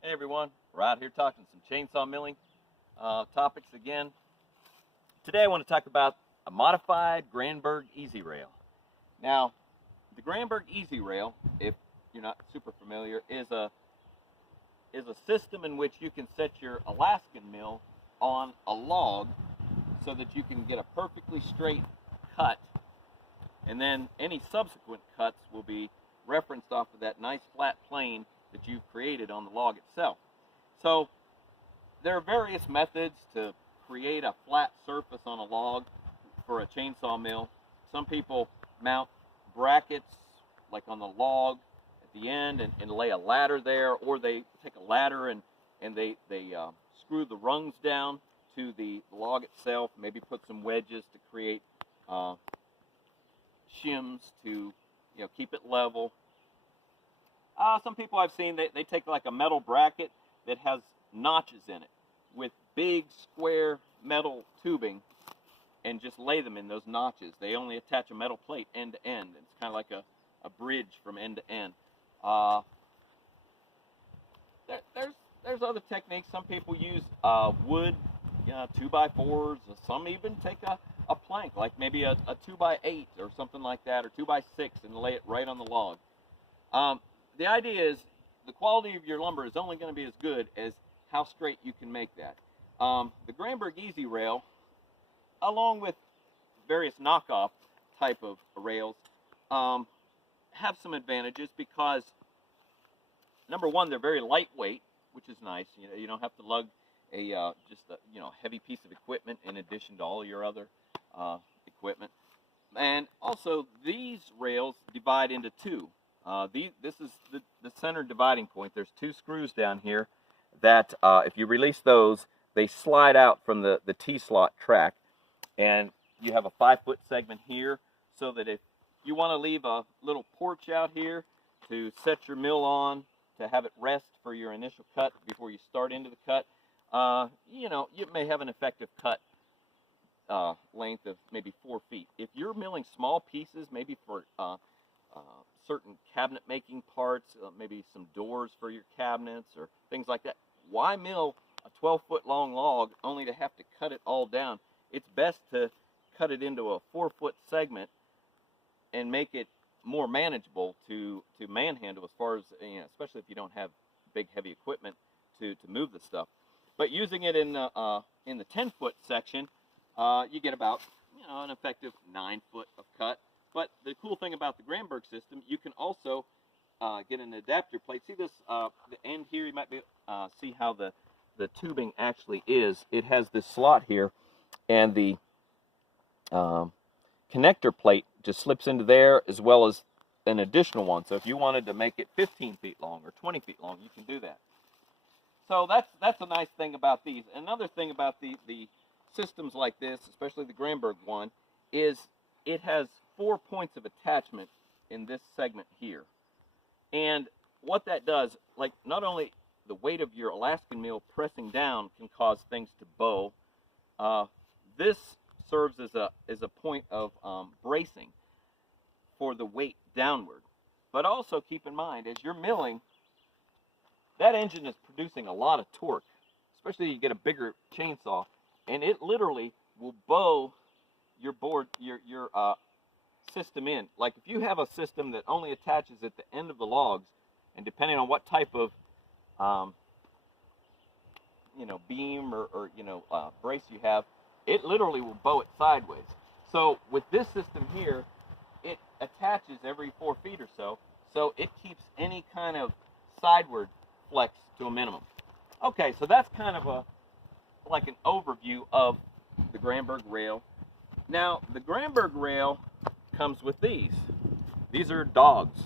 Hey everyone, we're out here talking some chainsaw milling topics again. Today I want to talk about a modified Granberg EZ rail. Now, the Granberg EZ rail, if you're not super familiar, is a system in which you can set your Alaskan mill on a log so that you can get a perfectly straight cut, and then any subsequent cuts will be referenced off of that nice flat plane that you've created on the log itself. So there are various methods to create a flat surface on a log for a chainsaw mill. Some people mount brackets like on the log at the end and lay a ladder there, or they take a ladder and they screw the rungs down to the log itself, maybe put some wedges to create shims to keep it level. Some people I've seen, they take like a metal bracket that has notches in it with big square metal tubing and just lay them in those notches. They only attach a metal plate end to end. It's kind of like a bridge from end to end. There's other techniques. Some people use wood 2x4s. Some even take a plank, like maybe a 2x8 or something like that, or 2x6, and lay it right on the log. The idea is the quality of your lumber is only going to be as good as how straight you can make that. The Granberg EZ rail, along with various knockoff type of rails, have some advantages because, number one, they're very lightweight, which is nice. You don't have to lug a heavy piece of equipment in addition to all your other equipment. And also, these rails divide into two. This is the center dividing point. There's two screws down here that if you release those, they slide out from the T-slot track, and you have a 5-foot segment here, so that if you want to leave a little porch out here to set your mill on, to have it rest for your initial cut before you start into the cut, you may have an effective cut length of maybe 4 feet. If you're milling small pieces, maybe for certain cabinet making parts, maybe some doors for your cabinets or things like that, why mill a 12-foot long log only to have to cut it all down? It's best to cut it into a 4-foot segment and make it more manageable to manhandle, as far as, especially if you don't have big heavy equipment to move the stuff. But using it in the 10-foot section, you get about an effective 9 foot of cut. But the cool thing about the Granberg system, you can also get an adapter plate. See this, the end here, you might be see how the tubing actually is. It has this slot here, and the connector plate just slips into there, as well as an additional one. So if you wanted to make it 15 feet long or 20 feet long, you can do that. So that's a nice thing about these. Another thing about the systems like this, especially the Granberg one, is it has 4 points of attachment in this segment here. And what that does, like, not only the weight of your Alaskan mill pressing down can cause things to bow, this serves as a point of bracing for the weight downward. But also keep in mind, as you're milling, that engine is producing a lot of torque, especially if you get a bigger chainsaw, and it literally will bow your board, your system in. Like if you have a system that only attaches at the end of the logs, and depending on what type of beam or brace you have, it literally will bow it sideways. So with this system here, it attaches every 4 feet or so, so it keeps any kind of sideward flex to a minimum. Okay, so that's kind of like an overview of the Granberg rail. Now the Granberg rail comes with these. These are dogs.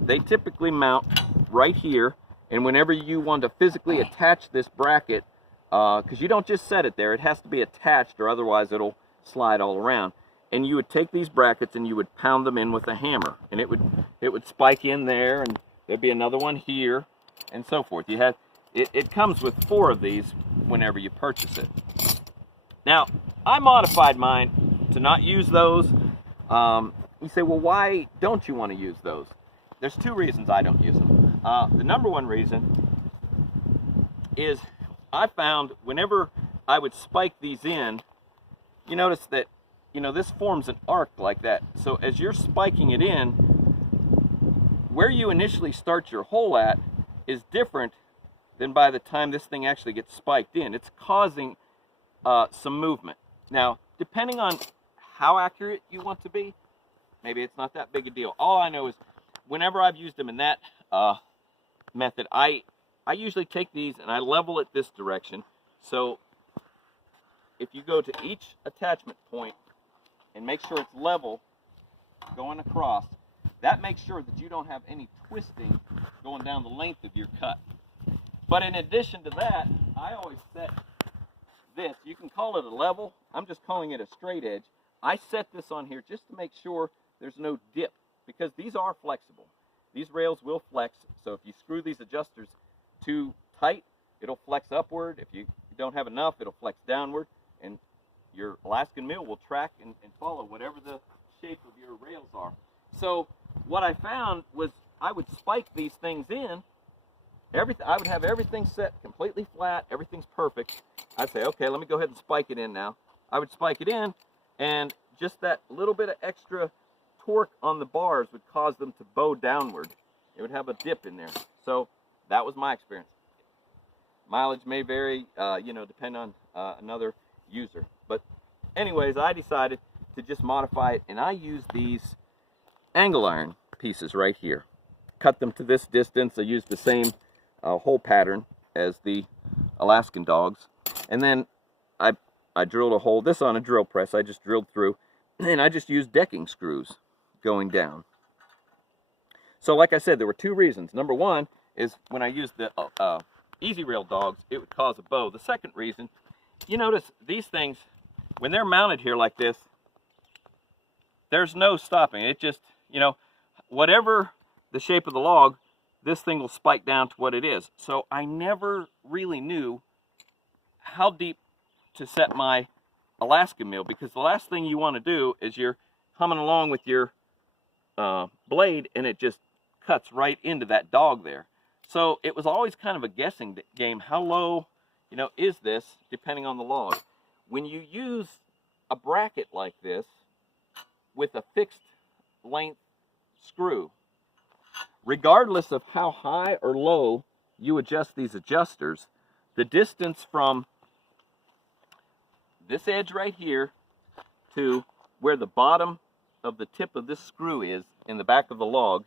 They typically mount right here, and whenever you want to physically attach this bracket, because you don't just set it there, it has to be attached, or otherwise it'll slide all around. And you would take these brackets and you would pound them in with a hammer, and it would spike in there, and there'd be another one here, and so forth. You have it comes with 4 of these whenever you purchase it. Now, I modified mine to not use those. You say, well, why don't you want to use those? There's 2 reasons I don't use them. The number one reason is I found whenever I would spike these in, you notice that, you know, this forms an arc like that. So as you're spiking it in, where you initially start your hole at is different than by the time this thing actually gets spiked in. It's causing some movement. Now, depending on how accurate you want to be, maybe it's not that big a deal. All I know is whenever I've used them in that method, I usually take these and I level it this direction. So if you go to each attachment point and make sure it's level going across, that makes sure that you don't have any twisting going down the length of your cut. But in addition to that, I always set this, you can call it a level, I'm just calling it a straight edge. I set this on here just to make sure there's no dip, because these are flexible. These rails will flex, so if you screw these adjusters too tight, it'll flex upward. If you don't have enough, it'll flex downward, and your Alaskan mill will track and follow whatever the shape of your rails are. So what I found was I would spike these things in. I would have everything set completely flat, everything's perfect. I'd say, okay, let me go ahead and spike it in now. I would spike it in, and just that little bit of extra torque on the bars would cause them to bow downward. It would have a dip in there. So that was my experience. Mileage may vary, you know, depend on another user. But anyways, I decided to just modify it, and I use these angle iron pieces right here. Cut them to this distance. I used the same hole pattern as the Alaskan dogs, and then I drilled a hole, this on a drill press. I just drilled through, and I just used decking screws going down. So like I said, there were two reasons. Number one is when I used the easy rail dogs, it would cause a bow. The second reason, you notice these things, when they're mounted here like this, there's no stopping. It just, you know, whatever the shape of the log, this thing will spike down to what it is. So I never really knew how deep to set my Alaskan mill, because the last thing you want to do is you're humming along with your blade and it just cuts right into that dog there. So it was always kind of a guessing game. How low, you know, is this depending on the log? When you use a bracket like this with a fixed length screw, regardless of how high or low you adjust these adjusters, the distance from this edge right here to where the bottom of the tip of this screw is in the back of the log,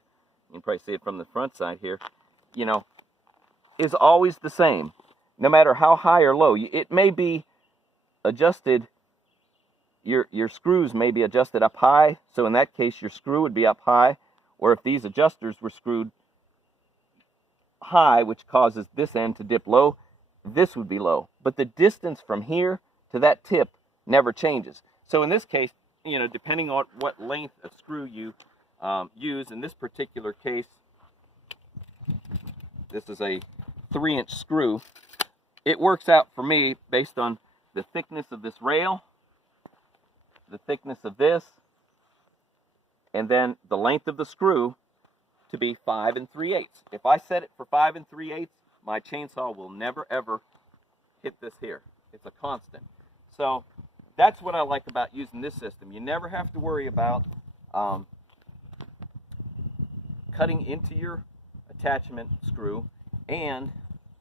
you can probably see it from the front side here, you know, is always the same, no matter how high or low. It may be adjusted, your screws may be adjusted up high, so in that case your screw would be up high, or if these adjusters were screwed high, which causes this end to dip low, this would be low. But the distance from here to that tip never changes. So in this case, you know, depending on what length of screw you use, in this particular case, this is a 3-inch screw. It works out for me based on the thickness of this rail, the thickness of this, and then the length of the screw to be 5 3/8. If I set it for 5 3/8, my chainsaw will never ever hit this here. It's a constant. So that's what I like about using this system. You never have to worry about cutting into your attachment screw, and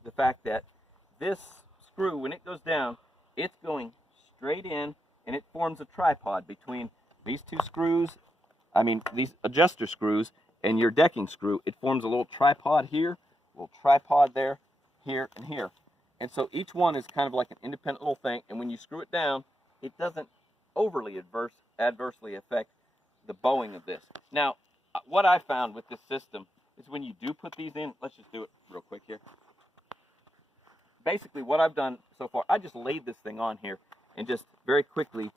the fact that this screw, when it goes down, it's going straight in, and it forms a tripod between these two screws, these adjuster screws, and your decking screw. It forms a little tripod here, a little tripod there, here, and here. And so each one is kind of like an independent little thing, and when you screw it down, it doesn't overly adversely affect the bowing of this. Now, what I found with this system is when you do put these in, let's just do it real quick here. Basically, what I've done so far, I just laid this thing on here and just very quickly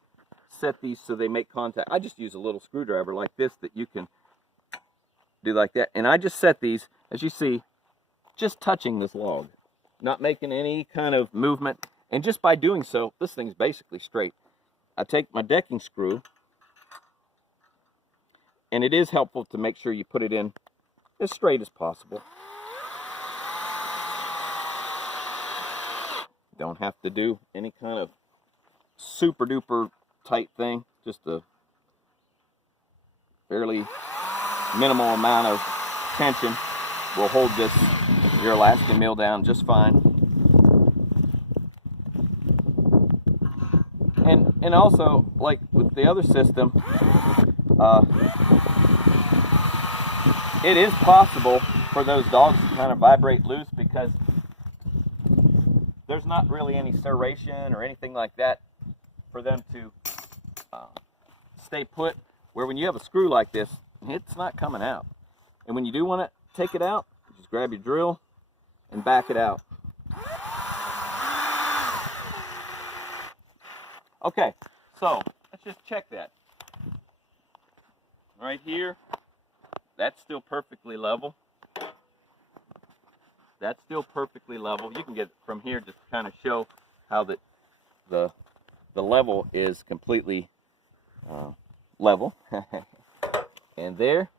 set these so they make contact. I just use a little screwdriver like this that you can do like that. And I just set these, as you see, just touching this log, not making any kind of movement. And just by doing so, this thing's basically straight. I take my decking screw, and it is helpful to make sure you put it in as straight as possible. Don't have to do any kind of super duper tight thing, just a fairly minimal amount of tension will hold your Alaskan mill down just fine. And also, like with the other system, it is possible for those dogs to kind of vibrate loose because there's not really any serration or anything like that for them to stay put, where when you have a screw like this, it's not coming out. And when you do want to take it out, just grab your drill and back it out. Okay, so let's just check that. Right here, that's still perfectly level. That's still perfectly level. You can get it from here just to kind of show how the level is completely level. And there,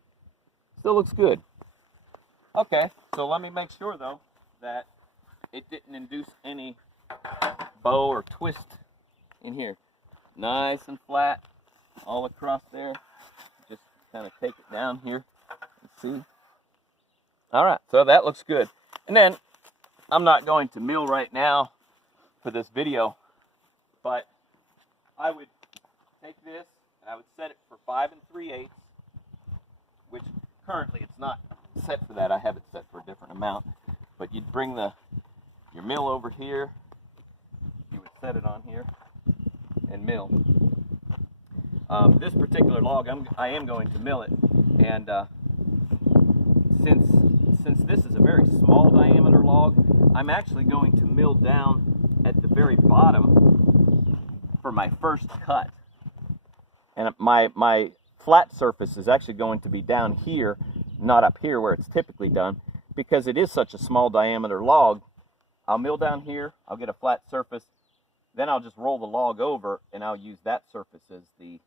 still looks good. Okay, so let me make sure though that it didn't induce any bow or twist in here. Nice and flat all across there. Just kind of take it down here and see. All right, so that looks good. And then I'm not going to mill right now for this video, but I would take this and I would set it for 5 3/8, which currently it's not set for that. I have it set for a different amount. But you'd bring your mill over here, you would set it on here and mill. This particular log, I am going to mill it, and since this is a very small diameter log, I'm actually going to mill down at the very bottom for my first cut. And my flat surface is actually going to be down here, not up here where it's typically done, because it is such a small diameter log. I'll mill down here, I'll get a flat surface, then I'll just roll the log over and I'll use that surface as the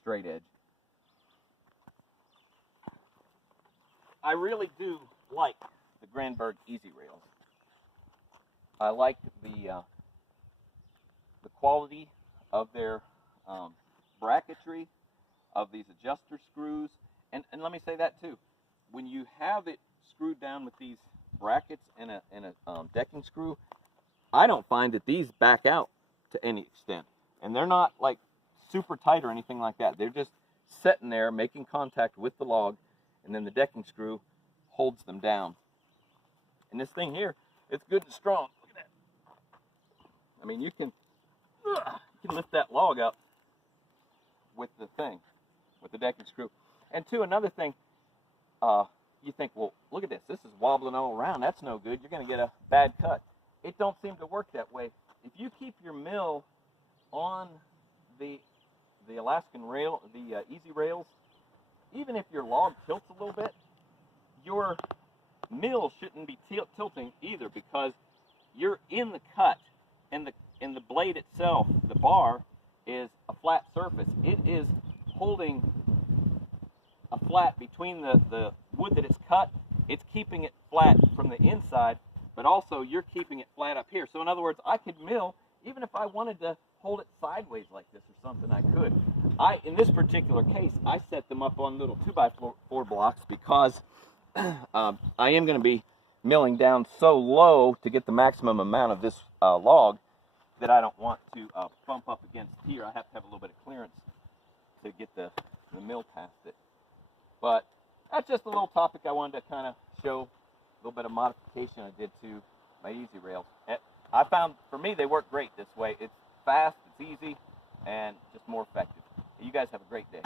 straight edge. I really do like the Granberg EZ rails. I like the quality of their bracketry, of these adjuster screws, and let me say that too. When you have it screwed down with these brackets and a decking screw, I don't find that these back out to any extent, and they're not like super tight or anything like that. They're just sitting there making contact with the log, and then the decking screw holds them down. And this thing here, it's good and strong. Look at that. I mean, you can lift that log up with the thing, with the decking screw. And two, another thing, you think, well, look at this. This is wobbling all around. That's no good. You're going to get a bad cut. It don't seem to work that way. If you keep your mill on the Alaskan rail, the EZ rails, even if your log tilts a little bit, your mill shouldn't be tilting either, because you're in the cut, and the blade itself, the bar, is a flat surface. It is holding a flat between the wood that it's cut. It's keeping it flat from the inside, but also you're keeping it flat up here. So in other words, I could mill, even if I wanted to hold it sideways like this or something, I could. In this particular case, I set them up on little 2x4 blocks because I am going to be milling down so low to get the maximum amount of this log that I don't want to bump up against here. I have to have a little bit of clearance to get the mill past it. But that's just a little topic I wanted to kind of show, a little bit of modification I did to my EZ rails. I found, for me, they work great this way. It's fast, it's easy, and just more effective. You guys have a great day.